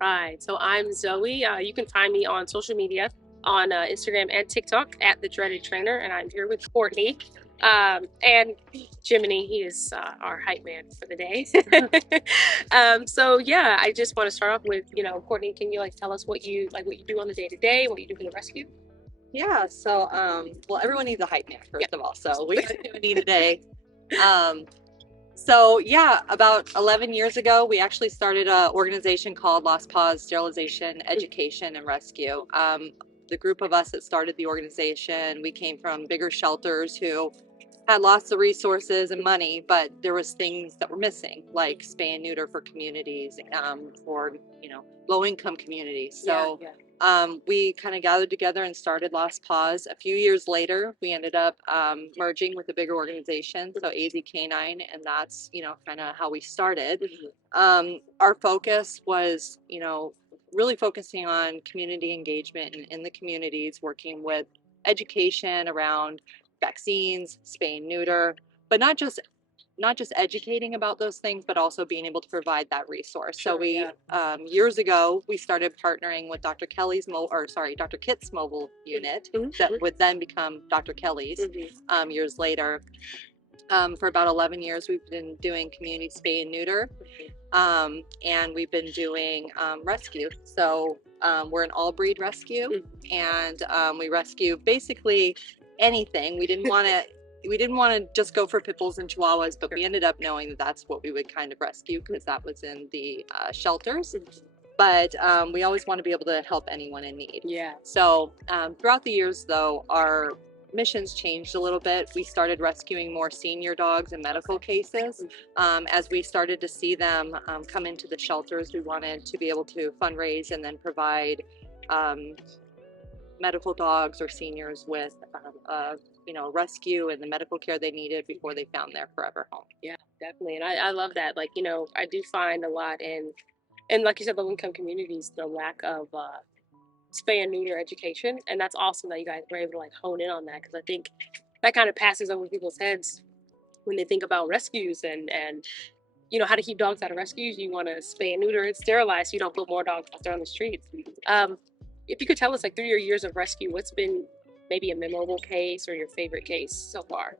Right. So I'm Zoe. You can find me on social media on Instagram and TikTok at the Dreaded Trainer, and I'm here with Courtney. And Jiminy, he is our hype man for the day. So yeah, I just want to start off with, Courtney, can you like tell us what you do on the day to day, what you do for the rescue? Yeah, so well, everyone needs a hype man first of all. So we do need a day. Um, so yeah, about 11 years ago, we actually started an organization called Lost Paws Sterilization, Education, and Rescue. The group of us that started the organization, we came from bigger shelters who had lots of resources and money, but there was things that were missing, like spay and neuter for communities, for low income communities. Yeah, So yeah. we kind of gathered together and started Lost Paws. A few years later, we ended up merging with a bigger organization, so AZK9, and that's kind of how we started. Our focus was really focusing on community engagement in the communities, working with education around vaccines, spay and neuter, but not just educating about those things, but also being able to provide that resource. So Sure, we yeah. years ago we started partnering with Dr. Kitt's mobile unit that would then become Dr. Kelly's years later. For about 11 years, we've been doing community spay and neuter, and we've been doing rescue. So we're an all breed rescue, and we rescue basically anything. We didn't want to just go for pit bulls and chihuahuas, but we ended up knowing that that's what we would kind of rescue because that was in the shelters. But we always want to be able to help anyone in need. Yeah. So throughout the years, though, our missions changed a little bit. We started rescuing more senior dogs in medical cases. As we started to see them come into the shelters, we wanted to be able to fundraise and then provide medical dogs or seniors with rescue and the medical care they needed before they found their forever home. Yeah, definitely. And I love that. Like, I do find a lot and like you said, low income communities, the lack of spay and neuter education. And that's awesome that you guys were able to like hone in on that because I think that kind of passes over people's heads when they think about rescues and how to keep dogs out of rescues. You want to spay and neuter and sterilize so you don't put more dogs out there on the streets. Um, if you could tell us, like through your years of rescue, what's been maybe a memorable case or your favorite case so far?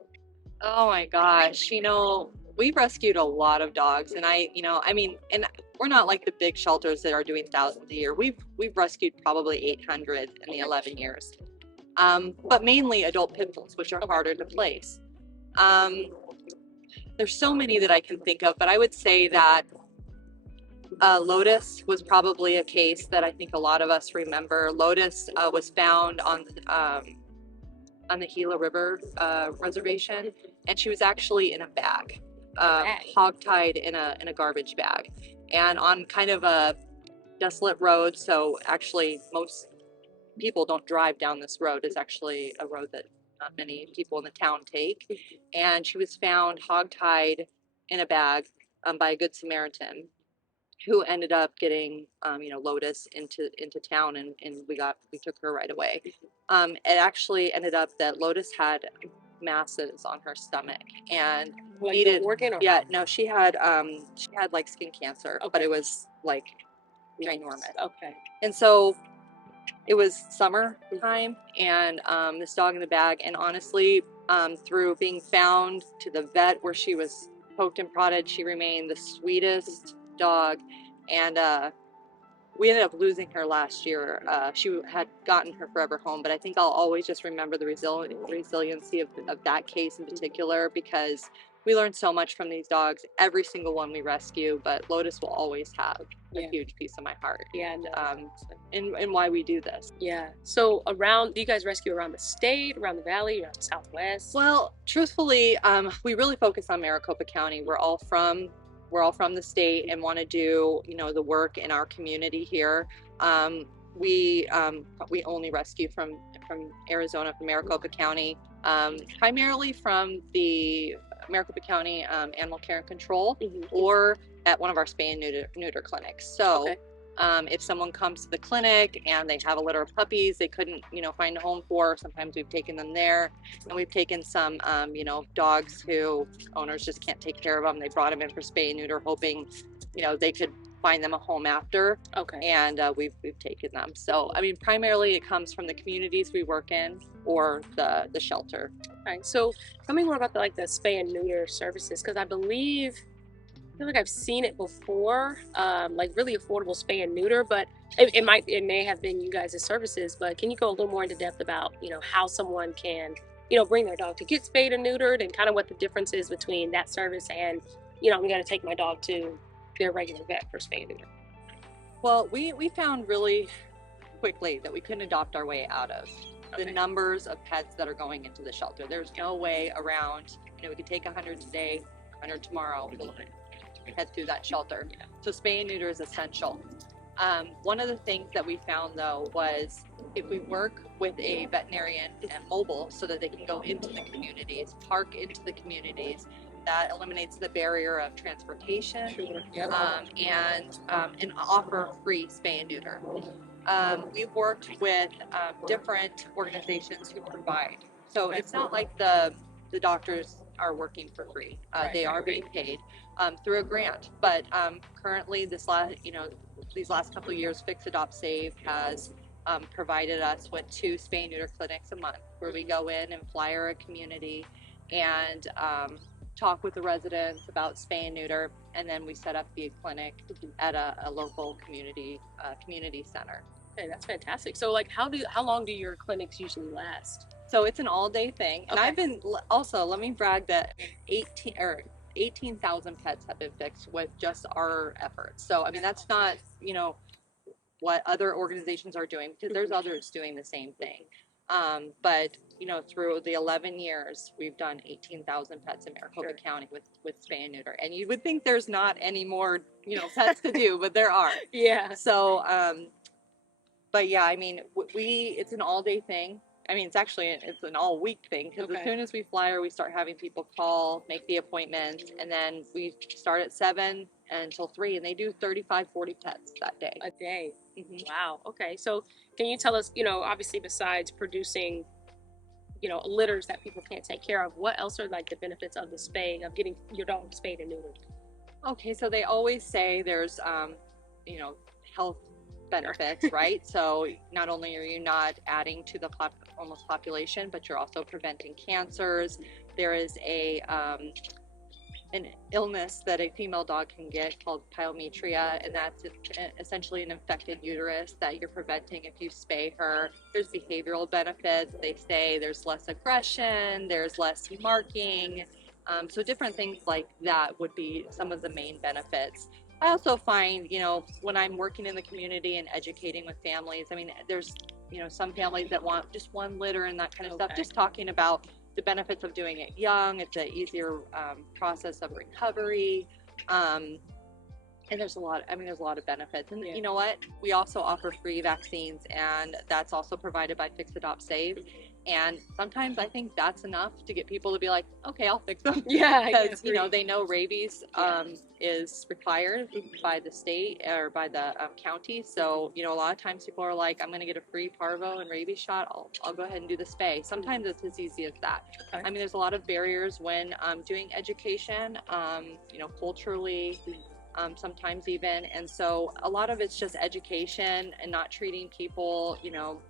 Oh my gosh, we've rescued a lot of dogs, and and we're not like the big shelters that are doing thousands a year. We've rescued probably 800 in the 11 years, but mainly adult pit bulls, which are harder to place. Um, there's so many that I can think of, but I would say that Lotus was probably a case that I think a lot of us remember. Lotus was found on the Gila River reservation, and she was actually in a bag, hogtied in a garbage bag, and on kind of a desolate road. So actually, most people don't drive down this road. It's actually a road that not many people in the town take. And she was found hogtied in a bag by a good Samaritan who ended up getting Lotus into town, and we took her right away. It actually ended up that Lotus had masses on her stomach and Like needed organ or yeah no she had like skin cancer, but it was like ginormous. okay. And so it was summer time, and this dog in the bag, and honestly, through being found to the vet where she was poked and prodded, she remained the sweetest dog. And we ended up losing her last year. She had gotten her forever home, but I think I'll always just remember the resiliency of that case in particular, because we learned so much from these dogs, every single one we rescue, but Lotus will always have a huge piece of my heart. Yeah, And why we do this. yeah. So do you guys rescue around the state, around the valley, around the Southwest? Well, truthfully, we really focus on Maricopa County. We're all from the state and want to do the work in our community here. We only rescue from Arizona, from Maricopa County, primarily from the Maricopa County Animal Care and Control, or at one of our spay and neuter clinics. So. Okay. If someone comes to the clinic and they have a litter of puppies they couldn't, find a home for, sometimes we've taken them there. And we've taken some, dogs who owners just can't take care of them. They brought them in for spay and neuter, hoping, they could find them a home after. Okay. And we've taken them. So I mean, primarily it comes from the communities we work in or the shelter. Right. So tell me more about the spay and neuter services, because I feel like I've seen it before, like really affordable spay and neuter, but it may have been you guys' services. But can you go a little more into depth about how someone can bring their dog to get spayed and neutered, and kind of what the difference is between that service and I'm going to take my dog to their regular vet for spay and neuter. Well, we found really quickly that we couldn't adopt our way out of the Okay. numbers of pets that are going into the shelter. There's no way around, we could take 100 today, 100 tomorrow, we'll head through that shelter. Yeah. So spay and neuter is essential. One of the things that we found though was if we work with a veterinarian and mobile so that they can go into the communities, park into the communities, that eliminates the barrier of transportation. Sure. Yep. And offer free spay and neuter. We've worked with different organizations who provide. So it's not like the doctors are working for free. They are being paid through a grant. But currently, these last couple of years, Fix, Adopt, Save has provided us with 2 spay and neuter clinics a month, where we go in and flyer a community and talk with the residents about spay and neuter, and then we set up the clinic at a local community center. Okay, that's fantastic. So how long do your clinics usually last? So it's an all-day thing, and Okay. I've been also, let me brag that 18,000 pets have been fixed with just our efforts. So I mean, that's not what other organizations are doing, because there's others doing the same thing. But through the 11 years, we've done 18,000 pets in Maricopa County with spay and neuter. And you would think there's not any more, pets to do, but there are. Yeah. So, but yeah, I mean, it's an all day thing. I mean, it's an all week thing, because as soon as we flyer, we start having people call, make the appointments, and then we start at 7 until 3, and they do 35, 40 pets that day. A day. Mm-hmm. Wow. Okay. So can you tell us, obviously besides producing, litters that people can't take care of, what else are like the benefits of of getting your dog spayed and neutered? Okay, so they always say there's, health benefits, right? So not only are you not adding to the almost population, but you're also preventing cancers. There is an illness that a female dog can get called pyometria, and that's essentially an infected uterus that you're preventing if you spay her. There's behavioral benefits. They say there's less aggression, there's less marking. So different things like that would be some of the main benefits. I also find, when I'm working in the community and educating with families, I mean, there's, some families that want just one litter and that kind of stuff. Just talking about the benefits of doing it young. It's an easier process of recovery. And there's a lot of benefits. And you know what? We also offer free vaccines, and that's also provided by Fix, Adopt, Save. And sometimes I think that's enough to get people to be like, okay, I'll fix them. Yeah. Because, they know rabies is required by the state or by the county. So, a lot of times people are like, I'm going to get a free parvo and rabies shot. I'll go ahead and do the spay. Sometimes it's as easy as that. Okay. I mean, there's a lot of barriers when doing education, culturally, sometimes even. And so a lot of it's just education and not treating people,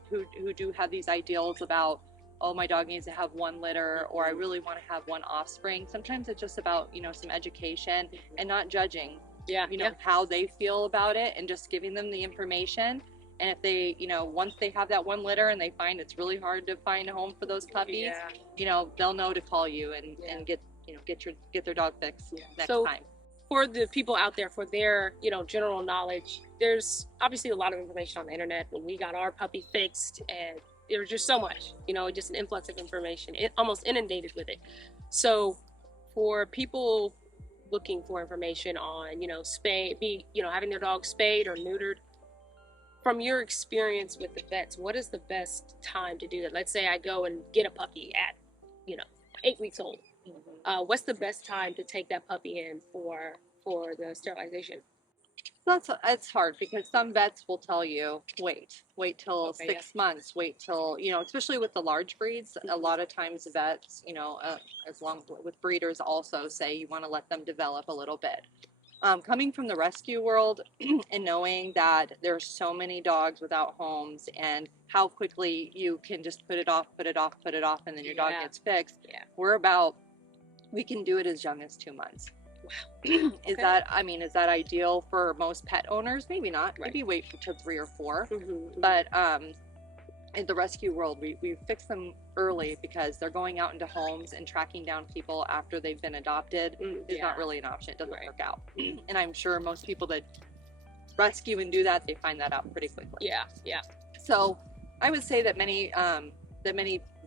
who do have these ideals about, oh, my dog needs to have one litter, or I really want to have one offspring. Sometimes it's just about, some education and not judging, how they feel about it, and just giving them the information. And if they, once they have that one litter and they find it's really hard to find a home for those puppies, they'll know to call you and get their dog fixed next time. For the people out there, for their, general knowledge, there's obviously a lot of information on the internet. When we got our puppy fixed, and there was just so much, just an influx of information, almost inundated with it. So for people looking for information on, having their dog spayed or neutered, from your experience with the vets, what is the best time to do that? Let's say I go and get a puppy at, 8 weeks old. What's the best time to take that puppy in for the sterilization? It's hard, because some vets will tell you, wait till 6 months, wait till, especially with the large breeds, a lot of times vets, as long with breeders also say you want to let them develop a little bit. Coming from the rescue world and knowing that there's so many dogs without homes and how quickly you can just put it off, and then your dog gets fixed. Yeah. We can do it as young as 2 months. Wow. Is that ideal for most pet owners? Maybe not. Right. Maybe wait to 3 or 4. Mm-hmm. But in the rescue world, we fix them early because they're going out into homes and tracking down people after they've been adopted is not really an option. It doesn't work out. And I'm sure most people that rescue and do that, they find that out pretty quickly. Yeah, yeah. So I would say that many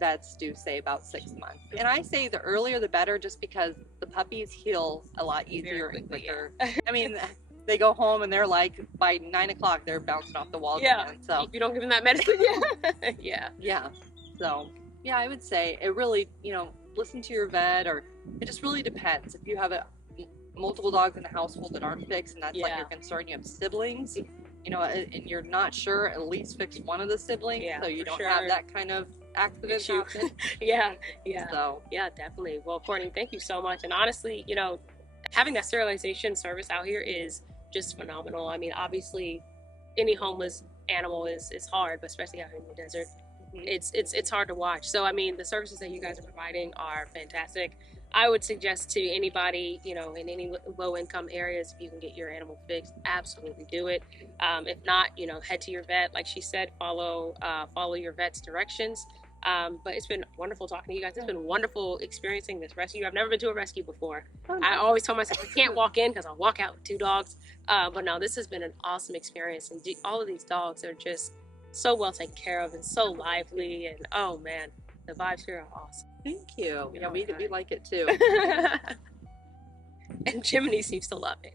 vets do say about 6 months. And I say the earlier the better, just because the puppies heal a lot easier and quicker. I mean, they go home and they're like, by 9 o'clock, they're bouncing off the walls again. So if you don't give them that medicine, yeah. So yeah, I would say it really, listen to your vet, or it just really depends. If you have multiple dogs in the household that aren't fixed, and that's like your concern, you have siblings, and you're not sure, at least fix one of the siblings, so you don't have that kind of accident happen. Yeah. So yeah, definitely. Well, Courtney, thank you so much. And honestly, having that sterilization service out here is just phenomenal. I mean, obviously, any homeless animal is hard, but especially out here in the desert, it's hard to watch. So I mean, the services that you guys are providing are fantastic. I would suggest to anybody, in any low-income areas, if you can get your animal fixed, absolutely do it. If not, head to your vet. Like she said, follow your vet's directions. But it's been wonderful talking to you guys. It's been wonderful experiencing this rescue. I've never been to a rescue before. I always told myself I can't walk in because I'll walk out with 2 dogs. But no, this has been an awesome experience. And all of these dogs are just so well taken care of and so lively. And oh man, the vibes here are awesome. Thank you. Yeah, we like it too. And Jiminy seems to love it.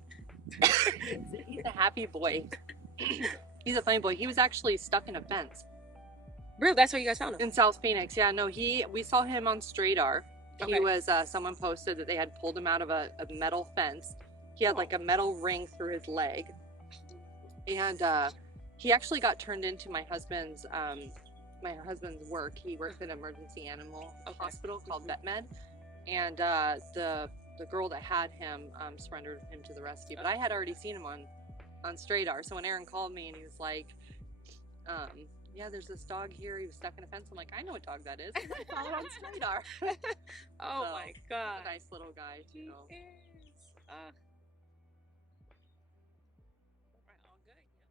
He's a happy boy. He's a funny boy. He was actually stuck in a fence. Really? That's where you guys found him? In South Phoenix. Yeah, no, we saw him on Stradar. Okay. He was, someone posted that they had pulled him out of a metal fence. He had like a metal ring through his leg. And he actually got turned into my husband's work. He works at an emergency animal hospital called VetMed. And the girl that had him surrendered him to the rescue. But I had already seen him on Stradar. So when Aaron called me and he was like, yeah, there's this dog here. He was stuck in a fence. I'm like, I know what dog that is. I saw it on Stradar. Oh my God. Nice little guy too. He is.